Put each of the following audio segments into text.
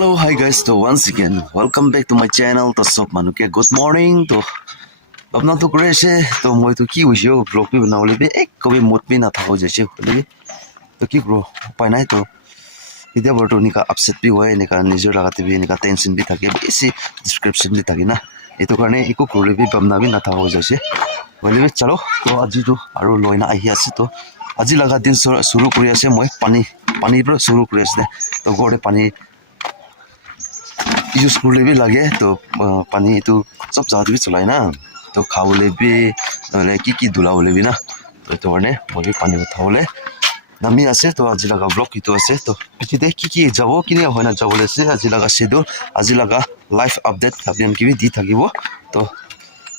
Hello, hi guys. So once again, welcome back to my channel. To sob manuke good morning. To अपना तो करे से तो मैं तो की हुई हो ब्लॉग भी बनाओ ले भी एक कभी मोट भी ना था हो जैसे ले भी तो की ब्रो पाई नहीं तो इधर बर्तो निका अपसेट भी हुआ है निका निजर लगाते भी निका टेंशन भी था कि इसी डिस्क्रिप्शन भी था कि ना ये तो करने इको करे भी बमना भी ना था हो जैसे बोले भी चलो तो आज जो आरो लोइना आई है तो आज लगा दिन शुरू करिया से मैं पानी पानी पर शुरू करिया से तो गोड़े पानी यूज करले भी लगे तो पानी तो सब जाते भी चलाए ना तो खाओले भी की धुलाओले भी ना तो करने बोले पानी उठाओले नामी आसे तो आज लगा ब्लॉग की तो आसे तो पीछे देख की जाओ कि नहीं हो ना जाओले से आज लगा शेड्यूल आज लगा लाइफ अपडेट अपडेट की भी दी थकी वो तो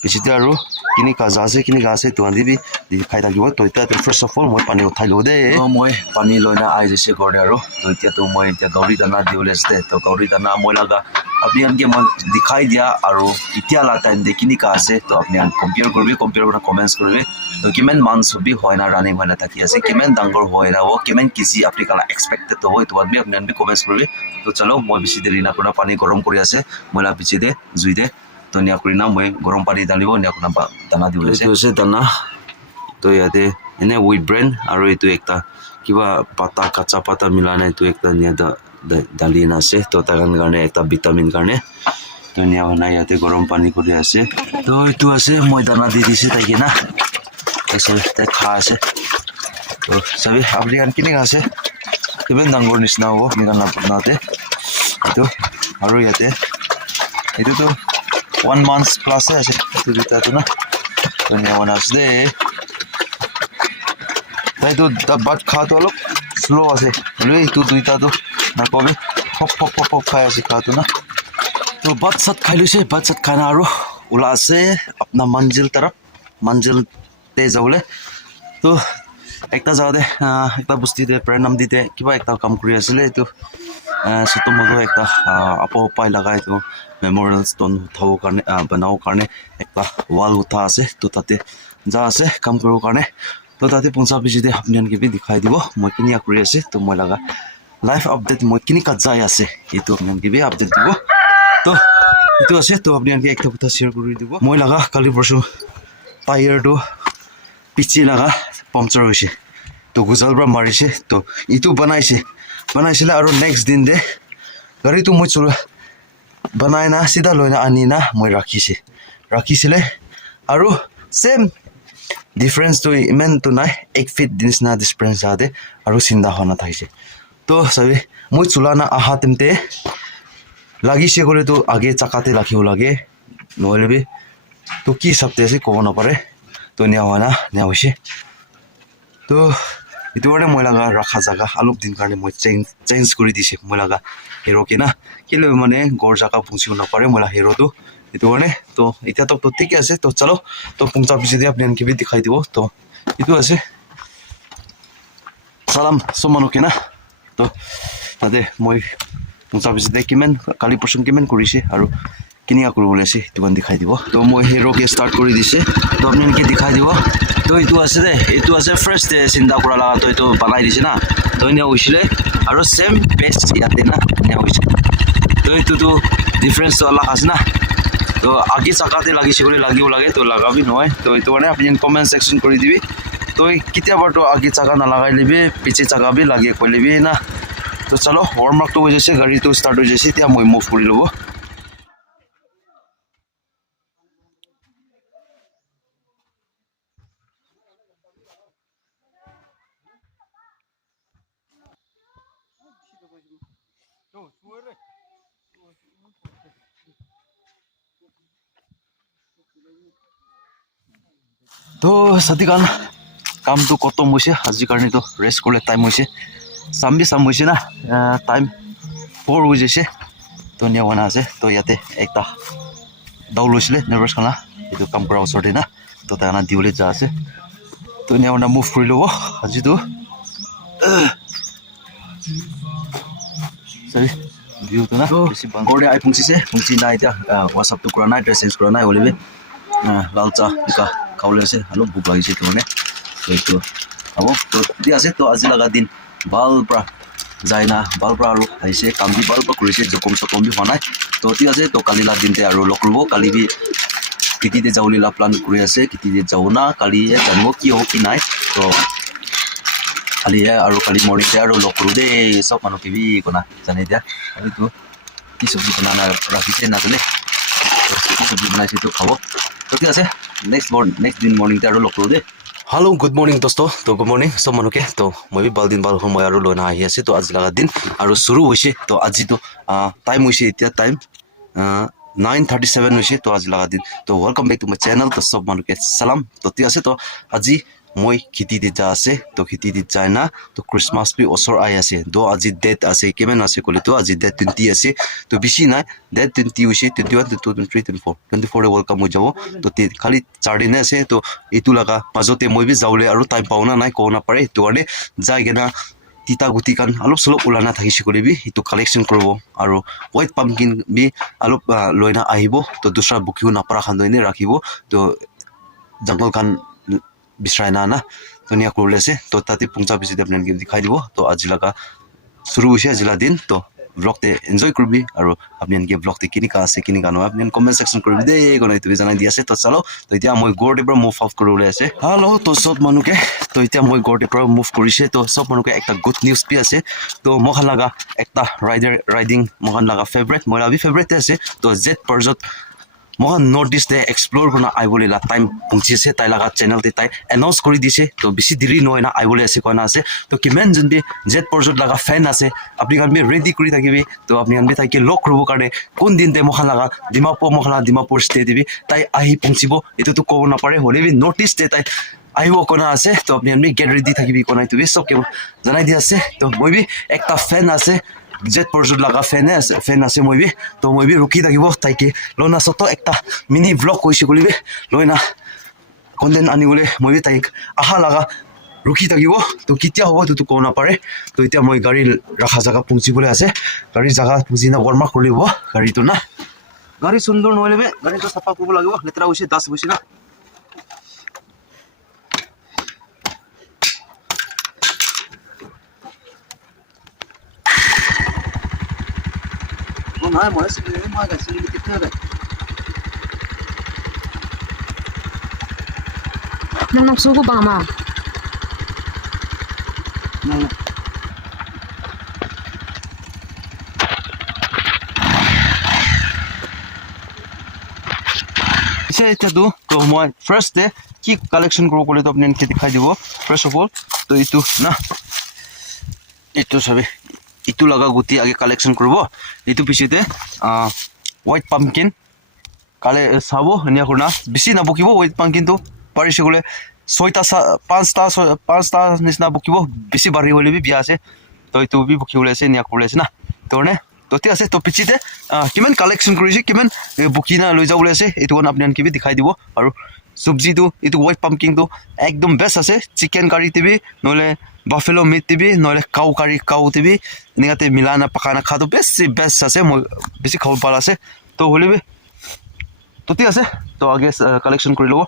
पीछे दे आरो किनी का जासे किनी का से तो आंधी भी दिखाई थकी वो तो इतना तो फर्स्ट ऑफ ऑल मैं पानी उठाई लो दे मैं पानी लोना आई जैसे कर आरो तो इतना तो मैं इतना गौरी दाना दिवले से तो गौरी दाना मैं लगा अभी अनके मन दिखाई दिया और इतना ला टाइम देखी नहीं कहा से तो अपने कंपेयर करना कमेंट्स करबे तो किमेन मानसो भी होय ना रनिंग होना ताकि ऐसे किमेन डांगर होय ना वो किमेन किसी अपने का एक्सपेक्टेड तो होय तो आदमी अपने भी कमेंट्स करबे तो चलो मैं बेसी देरी ना करना पानी गरम करि आसे मोला पीछे दे जुई दे तो निया करिना मैं गरम पानी डालिबो निया करना दाना दिबो से दाना तो याते एने व्हीट ब्रेन और एतु एकता किबा पत्ता कच्चा पत्ता मिलाना तो एकता निया डाली ना से तो ताकन गाने एक विटामिन गाने तो निया होना याते गरम पानी करि आसे तो एतु आसे मैं दाना दी दिसे ताकि ना ऐसे ते खा आसे तो सभी अपने अन किने आसे किबेन डांगर निसना हो निगान नाते तो और याते एतु तो 1 month plus है ऐसे तो देता तो ना तो निया होना से ताई तो बात खा तो लोग स्लो आसे ले तो दुईता तो ना कभी हप खाया से खा तो ना तो बात सत खाई से बात सत खाना आरो उला से अपना मंजिल ते जाऊले तो एक ता जाओ दे एक ता बुस्ती दे प्रणाम दी दे किबा एक ता काम करी आसले तो सतो मगो एक ता अपो पाई लगाए तो मेमोरियल स्टोन उठाओ करने बनाओ करने एक ता वॉल उठा आसे तो ताते जा आसे काम करो करने तो ताते पंसा बिजी दे अपने के भी दिखाई दिबो मैं किनिया करी आसे तो मैं लगा लाइफ अपडेट मैं किनी का जाय आसे ये तो अपने के भी अपडेट दिबो तो इतो आसे तो अपने के एक ता शेयर करि दिबो मैं लगा काली परसो टायर तो पीछे लगा पंक्चर होइसे तो गुजल बरा मारिसे तो इतो बनाइसिले और नेक्स्ट दिन दे गाड़ी तो मुझ बनाए ना सीधा लोना आनी ना मैं राखिसिले और सेम डिफरेंस तो इमेन तो ना 1 फीट दिस ना डिफरेंस आदे और सिंदा होना थाइसे तो सभी मुझ चुलाना आहा तिमते लागिसे करे तो आगे चकाते राखियो लागे नहले भी तो की सबते से को न परे तो निया होना निया होइसे तो इतोरे मैं लगा रखा जगह आलुक दिन कारणे मैं चेंज करि दिसे मैं लगा हेरो के ना केले माने गोर जगह पुंसिउ न परे मला हेरो तो इतोरे तो इता तो ठीक है तो चलो तो पुंचा पिछे दे अपने के भी दिखाई दिबो तो इतो আছে सलाम सोमानो के ना तो तादे मैं पुंचा पिछे दे किमेन काली पर्सन किमेन करिसे और किनिया करबले से तुम दिखाई दिबो तो मैं हेरो के स्टार्ट करि दिसे तो अपने के दिखाई दिबो तो इतो আছে दे इतो আছে फर्स्ट डे सिंदा करा लगा तो इतो बनाई दिसे ना तो इने होइसिले और सेम पेस्ट याते ना इने होइसे तो इतो तो डिफरेंस तो अलग আছে ना तो आगे चकाते লাগিছে করে লাগিব লাগে তো লাগাবি নয় তো ইতো মানে আপনি কমেন্ট সেকশন কৰি দিবি তো কিতিয়াবা তো आगे चका ना लगाई लेबे पीछे चका भी लागे कोइ लेबे ना तो चलो वार्म अप तो हो जैसे गाड़ी तो स्टार्ट हो जैसे त्या मैं मूव কৰি লব तो साथी कान काम तो खत्म होइसे আজি কাৰণে तो रेस्ट करले टाइम होइसे साम होइसे ना टाइम 4 हो जैसे तो निया बना আছে तो याते एकता दाउ लइसले नर्वस खाना एतो काम करा उसरते ना तो ताना दिउले जा আছে तो निया बना मुभ কৰি লব আজি तो सही ভিউ তো না বেশি বাংগরে আই পুংছি না এটা WhatsApp তো করা নাই ড্রেস চেঞ্জ করা নাই হলিবে লাল চা का खावले से हेलो बुक लागिसे तो माने तो अब तो दिया से तो आज लगा दिन बाल प्रा যায় না বালপৰা আৰু আহিছে কাম বি বালপৰা কৰিছে জখম চকম বি হোৱা নাই তো ঠিক আছে তো কালি লাগ দিনতে আৰু লগ কৰিব কালি বি খেতিতে যাবলৈ প্লান কৰি আছে খেতিতে যাওঁ না কালি জানিব কি হ'ব কি নাই তো কালি আৰু কালি মৰ্ণিংতে আৰু লগ কৰোঁ দেই চব মানুহকে বি কোনা জানে এতিয়া কালিতো কি চব্জি বনাই ৰাখিছে নাজানে কি চব্জি বনাইছে তো খাব তো ঠিক আছে নেক্সট দিন মৰ্ণিংতে আৰু লগ কৰোঁ দেই हेलो गुड मॉर्निंग दोस्तों तो गुड मॉर्निंग सब मानुके तो मैं भी बाल दिन बाल मैं और लोना आही आसे तो आज लगा दिन और शुरू होइसे तो आज तो टाइम होइसे इतना टाइम 9:37 होइसे तो आज लगा दिन तो welcome back to my channel तो सब मानुके सलाम तो ठीक আছে तो আজি মই খেতি দি যা আছে তো খেতি দি যায় না তো ক্রিসমাস বি ওচৰ আই আছে তো আজি ডেট আছে কিমান আছে কলি তো আজি ডেট 20 আছে তো বেছি নাই ডেট 20 হৈছে 21 22 23 24 ওয়েলকাম হৈ যাব তো খালি 4 দিন আছে তো এটু লাগা মাজতে মই বি যাওলে আৰু টাইম পাওনা নাই কোনা পারে তো আনে যায় গেনা তিতা গুটি কান অলপ সলপ উলানা থাকিছে কলিবি এটু কালেকশন করব আৰু হোয়াইট পাম্পকিন বি অলপ লয়না আহিব তো দুসৰা বুকিও নাপাৰা খান্দইনে ৰাখিব তো জঙ্গল কান बिसराय ना तो निया कर लेसे तो ताते पुंचा बिसे अपने के दिखाई दिबो तो आज लगा शुरू होइसे जिला दिन तो ब्लॉग ते एन्जॉय करबी और अपने के ब्लॉग ते किनि का আছে किनि का न अपने कमेंट सेक्शन करबी दे कोन इतबे जनाई दि আছে तो चलो तो इতিয়া মই गोटे पर मूव ऑफ करले আছে हेलो तो सब मानुके तो इতিয়া মই गोटे पर मूव करिसे तो सब मानुके एकटा गुड न्यूज़ भी আছে तो मोखा लगा एकटा राइडिंग मोखा लगा फेवरेट मोला भी फेवरेट আছে तो जेट परजत मोह नॉर्थ ईस्ट एक्सप्लोर करना आइबोले ला टाइम पुंचिसे ताइ लगा चैनल ते ताइ अनाउंस करि दिसे तो बेसी देरी नय ना आइबोले আছে कोना আছে तो किमान जन बे जेट परजत लगा फैन আছে আপনি কান बे रेडी करि থাকিবি तो আপনি কাन बे ताइके लक करबो काने कोन दिन ते मोखा लगा डिमापुर स्टे दिबि ताइ आही पुंचिबो एतो तो कोबो ना पारे होले बे नॉर्थ ईस्ट ते ताइ आइबो कोना আছে तो আপনি कान बे गेट रेडी থাকিবি कोना तो बे सब के जनाई दि আছে तो মই बि एकटा फैन আছে जेट परजत लगा फैन আছে মই বি তো মই বি রুকি থাকিব তাইকে লনা সতো একটা মিনি ব্লগ কইছে কলিবে লয়না কন্টেন্ট আনিবলে মই বি তাইক আহা লাগা রুকি থাকিব তো কিতিয়া হ'ব তো কোনা পারে তো এতিয়া মই গাড়ি রাখা জায়গা পৌঁছিবলে আছে গাড়ি জায়গা পুজিনা বর্মা করলিব গাড়ি তো না গাড়ি সুন্দর নলেবে গাড়ি তো সাফা করব লাগিব লেতরা হইছে 10 বসে না Nei, må jeg skrive magasinet litt til det. Nang nagsugo ba, ma? Nei. इसे इतना तो मैं फर्स्ट डे की कलेक्शन करो बोले तो अपने इनके दिखाई दिवो फर्स्ट ऑफ ऑल तो इतु ना इतु सभी इतु लगा गुटी आगे कलेक्शन करबो इतु पिछते व्हाइट पंपकिन काले साबो हनिया करना बेसी ना बुकिबो व्हाइट पंपकिन तो पारिसे गले 5टा निसना बुकिबो बेसी बारी होले भी बिया আছে तो इतु भी बुकिबले আছে निया करले আছে ना तो ने तो ঠিক আছে তো পিছিতে কিমান কালেকশন কৰিছে কিমান বুকিনা লৈ যাবলৈ আছে এটো কোন আপনি আনকি দেখাই দিব আৰু সবজি তো এটো হোয়াইট পাম্পকিন তো একদম বেস্ট আছে চিকেন কারি টিভি নলে বাফেলো মিট টিভি নলে কাউ কারি কাউ টিভি নিগাতে মিলানা পাকানা খাটো বেস্ট আছে মই বেছি খাব পাল আছে তো হলিবে তো ঠিক আছে তো আগে কালেকশন কৰি লব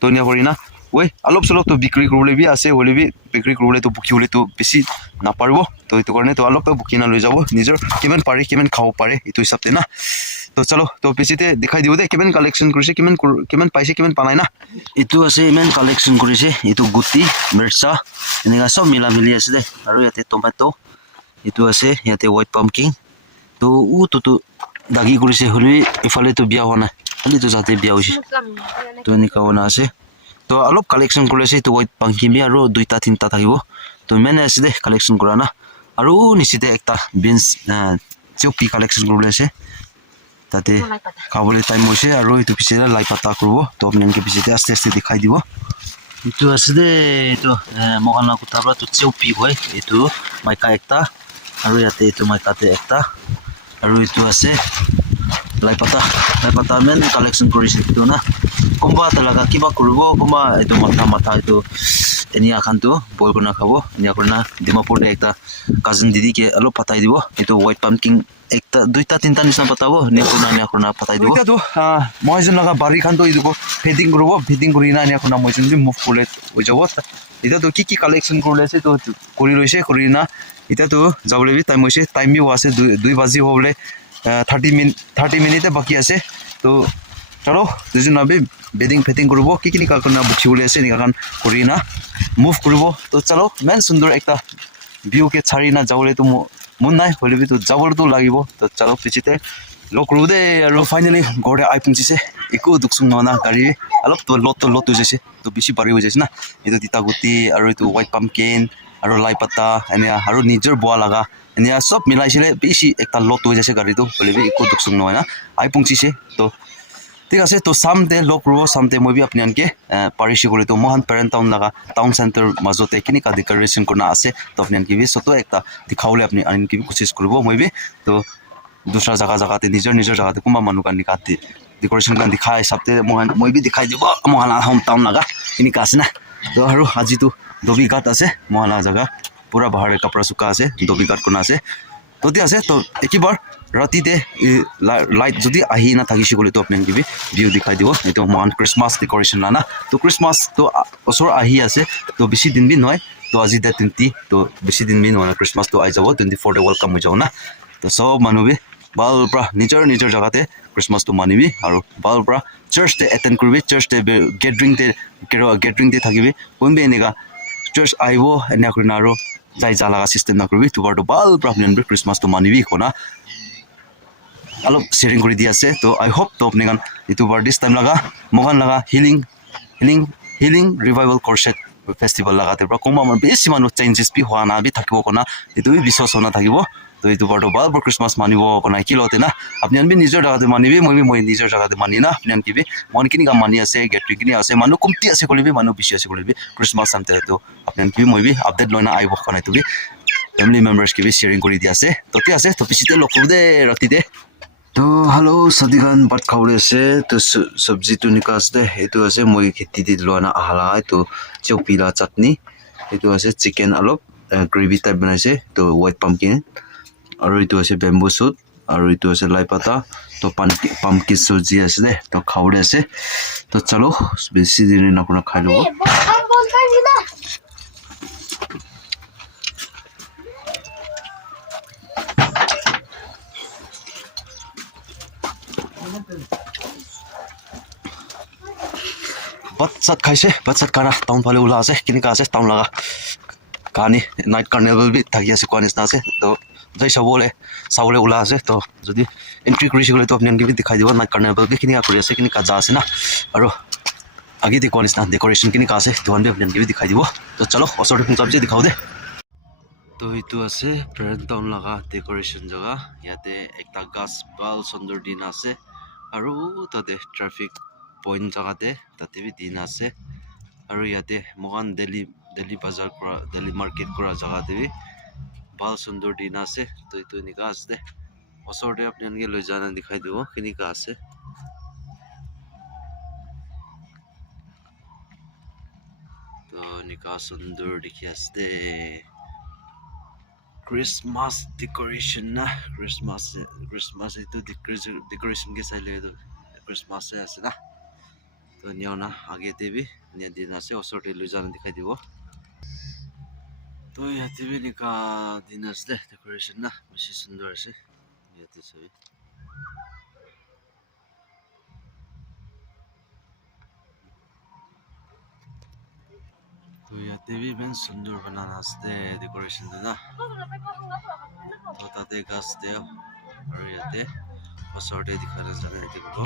তো নিয়া কৰি না ওই অলপ চলপ তো বিক্রি করলে বি আছে হলে বি বিক্রি করলে তো বুকি হলে তো বেশি না পারব তো এই কারণে তো অলপ বুকি না লৈ যাব নিজৰ কিমান পাৰি কিমান খাব পাৰে এটো হিসাবতে না তো চলো তো পিছিতে দেখাই দিও দে কিমান কালেকশন কৰিছে কিমান পাইছে কিমান পানাই না এটো আছে ইমান কালেকশন কৰিছে এটো গুটি মিৰ্চা এনেকা সব মিলা মিলি আছে দে আৰু ইয়াতে টমেটো এটো আছে ইয়াতে হোয়াইট পাম্পকিন তো তো দাগি কৰিছে হলি ইফালে তো বিয়া হোৱা নাই খালি তো যাতে বিয়া হৈছে তো এনেকা হোৱা আছে तो अलप कलेक्शन कर लेছে তো হোয়াইট পাম্পকিন বি আৰু দুইটা তিনটা থাকিব তো মেনে আছে দে কালেকশন কৰা না আৰু নিচিতে একটা বিনস চুপি কালেকশন কৰি লৈছে তাতে খাবলৈ টাইম হৈছে আৰু এটো পিছে লাই পাতা কৰিব তো আপোনালোকে পিছে আস্তে আস্তে দেখাই দিব এটো আছে দে এটো মহানা কুতাবা তো চুপি হয় এটো মাইকা একটা আৰু ইয়াতে এটো মাইকাতে একটা আৰু এটো আছে লাই পাতা মেন কালেকশন কৰিছে তো না কোনবা talaga কিবা কৰিব কোনবা এটো মাথা এটো এনিয়া খানটো বইল কৰি খাব এনিয়া কৰি ডিমাপুৰ একটা কাজিন দিদি কে অলপ পাতাই দিব এইটো হোৱাইট পাম্পকিন একটা দুইটা তিনটা নিচিনা পাতাব এনিয়া কৰি পাতাই দিব এতিয়াতো মই যোন লগা বাৰী খানটো এইটো ফিডিং কৰিব ফিডিং কৰি এনিয়া কৰি মই যোন মুভ কৰিলে হৈ যাব এতিয়াতো কি কালেকশ্যন কৰি আছে তো কৰি লৈছে কৰি এতিয়াতো যাবলৈ টাইম হৈছে টাইম বি আছে 2 বাজি হ'বলৈ 30 মিনিটে বাকী আছে তো চলো দুজন নাবি বেডিং ফিটিং কৰিব কি কাকনা বুকিবলৈ আছে নিকাখন কৰি মুভ কৰিব তো চলো মেন সুন্দৰ একটা ভিউ কে চাৰি যাবলৈ তো মন নাই হ'লে তো যাবলৈতো লাগিব তো চলো পিছতে লগ কৰোঁ দে আৰু ফাইনেলি ঘৰতে আই পৌঁছিছে একো দুখচুং নহনা গাড়ী অলপ লট হৈ যাইছে তো বেছি বাঢ়ি হৈ যাইছে না এইটো তিতাগুটি আৰু এইটো হোৱাইট পাম্পকিন আৰু লাই পাতা এনে আৰু নিজৰ বোৱা লগা এনে চব মিলাইছিলে বেছি একটা লট হৈ যাইছে গাড়ীটো হ'লে একো দুখচুং নহয় না আই পৌঁছিছে তো ঠিক আছে তো সামতে লগ ৰ'ব সামতে মই বি আপুনি আনকে পাৰিছি কৰি তো মহান পেৰেণ্ট টাউন লগা টাউন চেণ্টাৰ মাজতে কেনেকুৱা ডেকৰেশ্যন কৰা আছে তো আপুনি আনকি বি চতো একটা দেখাবলৈ আপুনি আনকি বি কোচিছ কৰিব মই বি তো দুসৰা জাগাতে নিজৰ জাগাতে কোনোবা মানুহ কাৰণে কাটি ডেকৰেশ্যন কাৰণে দেখাই হিচাপতে মই বি দেখাই দিব মহান হোম টাউন লগা কেনেকুৱা আছে না তো আৰু আজিতো দবি ঘাট আছে মহান জেগা পুৰা বাহাৰে কাপোৰ চুকা আছে দবি ঘাট কোনা আছে তো ঠিক আছে তো একেবাৰ ৰাতিতে লাইট যদি আহি নাথাকিছে বুলি তো আপুনি কিবি ভিউ দেখাই দিব এইটো মহান ক্ৰিছমাছ ডেকৰেশ্যন না তো ক্ৰিছমাছ তো ওচৰ আহি আছে তো বেছি দিন বি নহয় তো আজি ডে 20 তো বেছি দিন বি নহয় ক্ৰিছমাছটো আহি যাব 24 ৱেলকাম হৈ যাব না তো সব মানুহ বি ভাল পৰা নিজৰ জেগাতে ক্ৰিছমাছটো মানিবি আৰু ভাল পৰা চাৰ্চতে এটেণ্ড কৰিবি চাৰ্চতে গেডৰিংতে থাকিবি কোনবি এনেকুৱা চাৰ্চ আহিব এনেকুৱা কৰি আৰু যাই যা লগা চিষ্টেম নকৰিবি তোমাৰতো ভাল পৰা আপুনি ক্ৰিছমাছটো মানিবি কোনা অলপ শ্বেয়াৰিং কৰি দি আছে তো আই হোপ তো আপুনি এইটো বাৰ দিছ টাইম লগা মহান লগা হিলিং ৰিভাইভেল কৰ্চেট ফেষ্টিভেল লগাতে পৰা কোনোবা আমাৰ বেছি মানুহ চেঞ্জেছ বি হোৱা না বি থাকিব কোনা এইটো বিশ্বাস নাথাকিব তো এইটো বাৰটো ভাল ক্ৰিছমাছ মানিব কোনা কি লওঁতে না আপুনি আনবি নিজৰ জেগাতে মানিবি মই নিজৰ জেগাতে মানি না আপুনি আনকিবি মন কেনেকুৱা মানি আছে গেটৰি কিনি আছে মানুহ কমটি আছে কৰিবি মানুহ বেছি আছে কৰিবি ক্ৰিছমাছ চামতে তো আপুনি আনকিবি মই বি আপডেট লৈ না আহিব কোনা এইটো বি ফেমিলি মেম্বাৰ্ছ কিবি শ্বেয়াৰিং কৰি দি আছে তো ঠিক আছে তো পিছতে লগ কৰোঁ দে ৰাতিতে তো হেল্ল' সদিগান ভাত খাবলৈ আছে তো চব্জিটো নিকা আছে এইটো আছে মই খেতি দি লোৱা না আহলা এইটো চৌপিলা চাটনি এইটো আছে চিকেন অলপ গ্ৰেভি টাইপ বনাইছে তো হোৱাইট পাম্পকিন আৰু এইটো আছে বেম্বু চুট আৰু এইটো আছে লাই পাতা তো পাম্পকিন চব্জি আছে দে তো খাবলৈ আছে তো চলো বেছি দিন আপোনাৰ খাই ল'ব ভাত চাত খাইছে ভাত চাত খানা টাউন ফালে ওলা আছে কেনেকুৱা আছে টাউন লগা কাহানি নাইট কাৰ্নিভেল বি থাকি আছে কোৱা নিচিনা আছে তো যাই চাবলৈ ওলা আছে তো যদি এণ্ট্ৰি কৰিছে গ'লে তো আপুনি আনকি দেখাই দিব নাইট কাৰ্নিভেল বি কেনেকুৱা কৰি আছে কেনেকুৱা যা আছে না আৰু আগেদি কোৱা নিচিনা ডেকৰেশ্যন কেনেকুৱা আছে তোহান বি আপুনি আনকি দেখাই দিব তো চলো ওচৰতে পঞ্চাবজি দেখাওঁ দে তো এইটো আছে পেৰেণ্ট টাউন লগা ডেকৰেশ্যন জেগা ইয়াতে একটা গাছ ভাল সুন্দৰ দিন আছে আৰু তাতে ট্ৰাফিক পইণ্ট জেগাতে তাতে বি দিন আছে আৰু ইয়াতে মহান দিল্লী বজাৰ কৰা দিল্লী মাৰ্কেট কৰা জেগাতে বি ভাল সুন্দৰ দিন আছে তো এইটো এনেকুৱা আছে দে ওচৰতে আপুনি এনেকৈ লৈ যাই দেখাই দিব কেনেকুৱা আছে তো এনেকুৱা সুন্দৰ দেখি আছে দে ক্ৰিছমাছ ডেকৰেশ্যন না ক্ৰিছমাছ এইটো ডেকৰেশ্যনকে চাই লৈ ক্ৰিছমাছে আছে না তো নিয়াও না আগেতে বি নিয়া দিন আছে ওচৰতে লৈ যাই দেখাই দিব তো ইয়াতে বি এনেকুৱা দিন আছে দে ডেকৰেশ্যন না বেছি সুন্দৰ আছে ইয়াতে চাবি তো ইয়াতে বি ইমান সুন্দৰ বনানা আছে দে ডেকৰেশ্যনটো না তো তাতে গাছ দে আৰু ইয়াতে ওচৰতে দেখা নাজানে দেখিব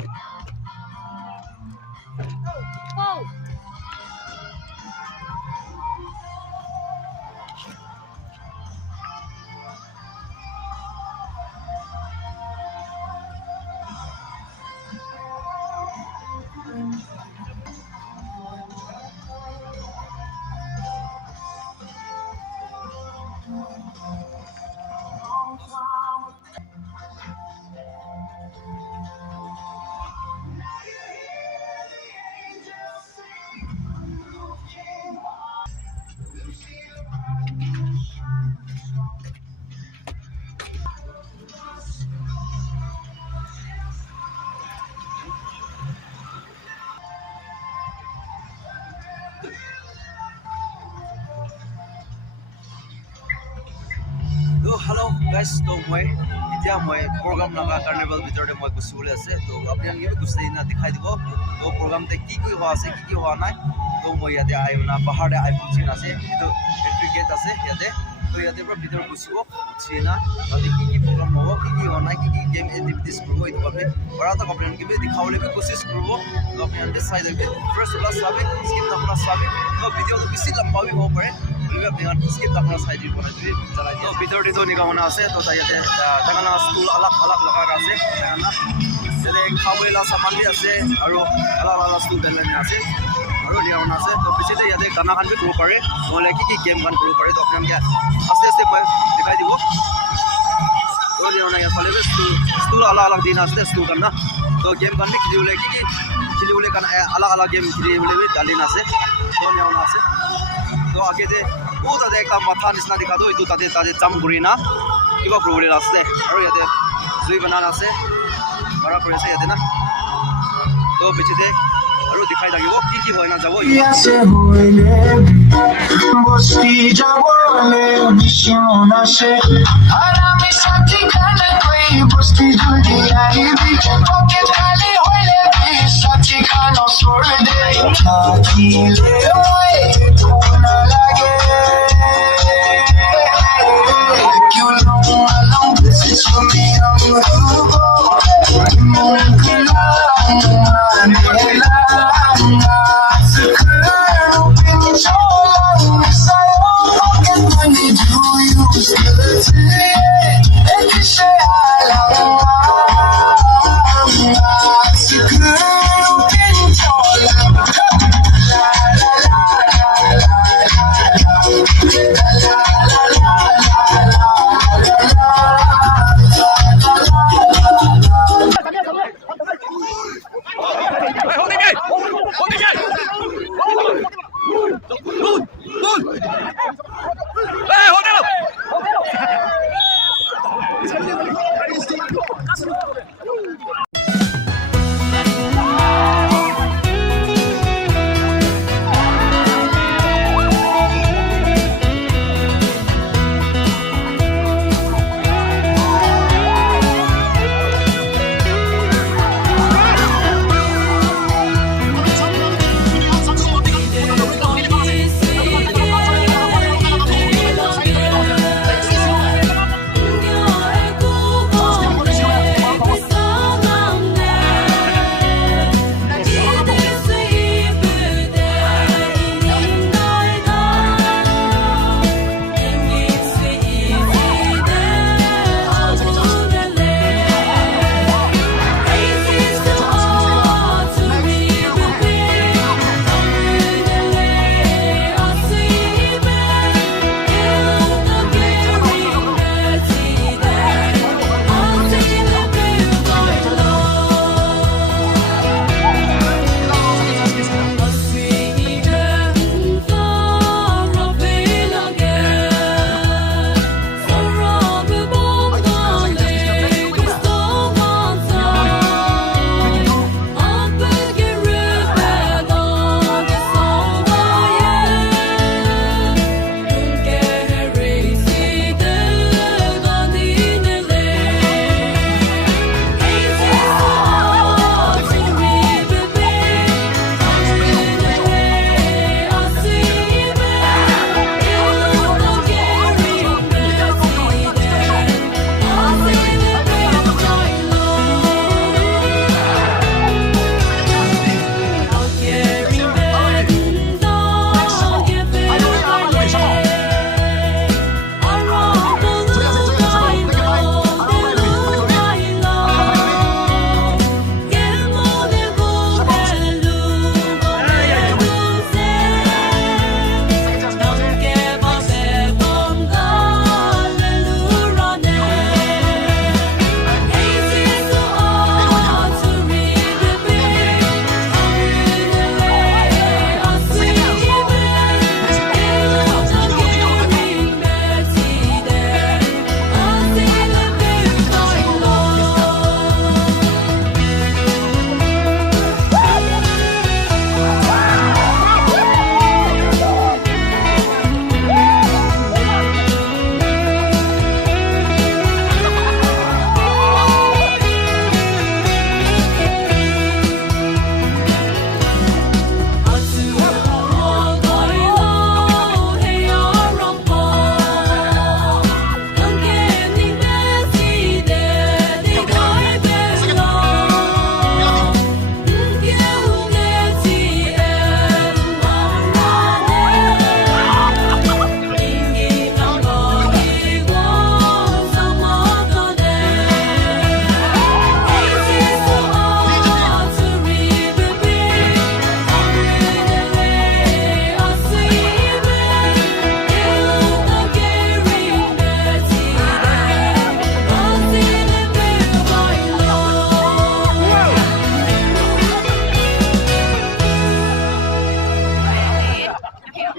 Hello guys, to moi এতিয়া মই program laga carnival bitor de moi kusule ase to apni ange bhi kusse na dikhai dibo to program te ki hoa ase ki hoa nai to moi yate ai na bahar de ai puchin ase to entry gate ase yate to yate pro bitor kusibo china ati ki program hobo ki hoa nai ki game activities hobo itu apni bada ta apni ange bhi dikhawole bhi koshish korbo to apni ange sai dekbe first class sabe skip na pura sabe to video to bisi lamba bhi ho pare skip ta pura sai dibo na chala to bitor de to nikamana ase to ta yate takana stool alak alak laga ase takana jele khawle la saman bhi ase aru alak alak stool belani ase aru liauna ase to piche de yate kana khan bhi grow pare nole ki game kan grow pare to apni ange aste aste moi dikhai dibo to liauna ya phale stool alak alak din ase stool kan na to game kan bhi khiliule kan alak alak game khiliule bhi dalina ase to liauna ase to age de o ta de ekta matha nisna dikha do itu tate jam kurina kiba problem ase aru yate zui banana ase bara kore ase yate na to bichite aru dikhai dagibo ki hoy na jabo yase hoile bosti jabole mission ashe arami sati khana koi bosti jodi aibi pocket khali hoile bi sati khano sor de thakile oi tuna lage you know along this is for me I'm rubo la la la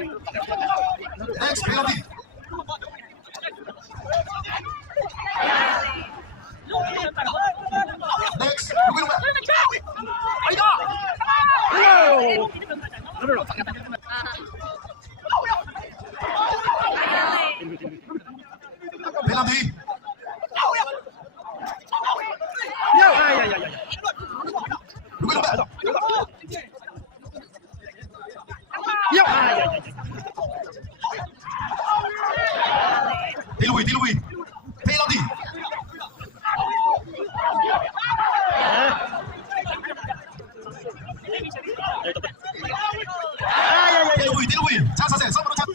Next, penalty. Next, Ruben Lubera. Penalty. Ruben Lubera. Diluwi. Penalty. Diluwi. Chance আছে, সব chance.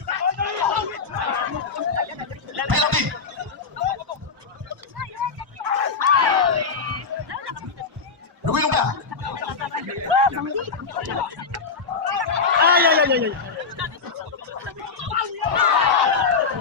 Penalty. Ruben Lubera. Penalty.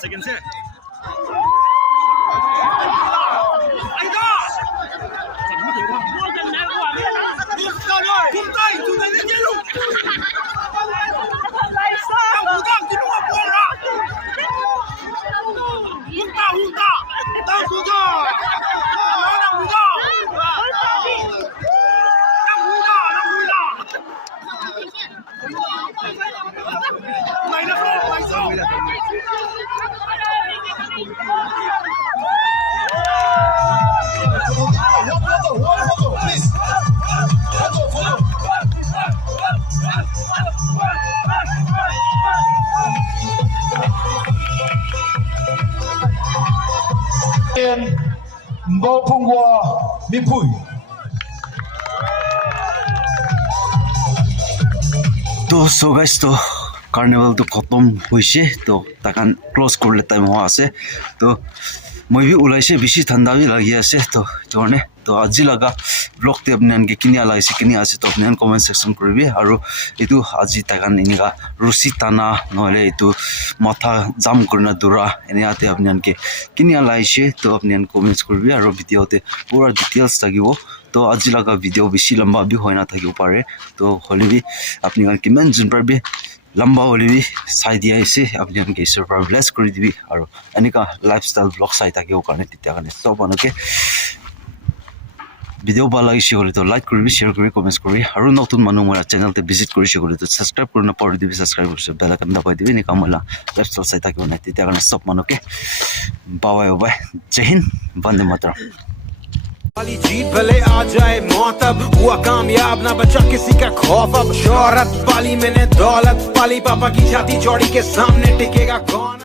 Seconds here. Please. Photo. Mbopungwa Mipui. तो so guys तो carnival तो खत्म होइसे तो ताकान close करले time हो आसे तो মই भी उलाइसे बेसी ठंडा भी लागि आसे तो जोने तो আজি लगा ब्लॉग ते अपने अनके किनिया लाइसे किनिया आसे तो अपने कमेंट सेक्शन करबी आरो एतु আজি ताकान इनिगा रुसी ताना नहले एतु माथा जाम करना दुरा एने आते अपने अनके किनिया लाइसे तो अपने कमेंट्स करबी आरो भिडियो ते पूरा डिटेल्स থাকিবो तो আজি लगा वीडियो बेसी लंबा भी होइना থাকিব पारे तो होले भी अपने अनके किमान जुन पर भी लंबा होले भी साइ दिया इसे अपने अनके सर्वर ब्लेस কৰি দিবি আৰু এনিকা লাইফস্টাইল ব্লগ চাই থাকিব কাৰণে তেতিয়া কাৰণে সব অনকে ভিডিও ভাল লাগিছে হলে তো লাইক কৰিবি শেয়াৰ কৰি কমেন্টস কৰি আৰু নতুন মানুহ মোৰ চেনেলতে ভিজিট কৰিছে হলে তো সাবস্ক্ৰাইব কৰি নপৰি দিবি সাবস্ক্ৰাইব কৰিছে বেল আইকন দবাই দিবি এনিকা মলা লাইফস্টাইল চাই থাকিব না তেতিয়া কাৰণে সব মানুহকে বাই বাই জয় হিন্দ বন্দে মাতৰম वाली जीत भले आ जाए मौत अब हुआ कामयाब ना बचा किसी का खौफ अब शोहरत पाली मैंने दौलत पाली पापा की छाती चौड़ी के सामने टिकेगा कौन।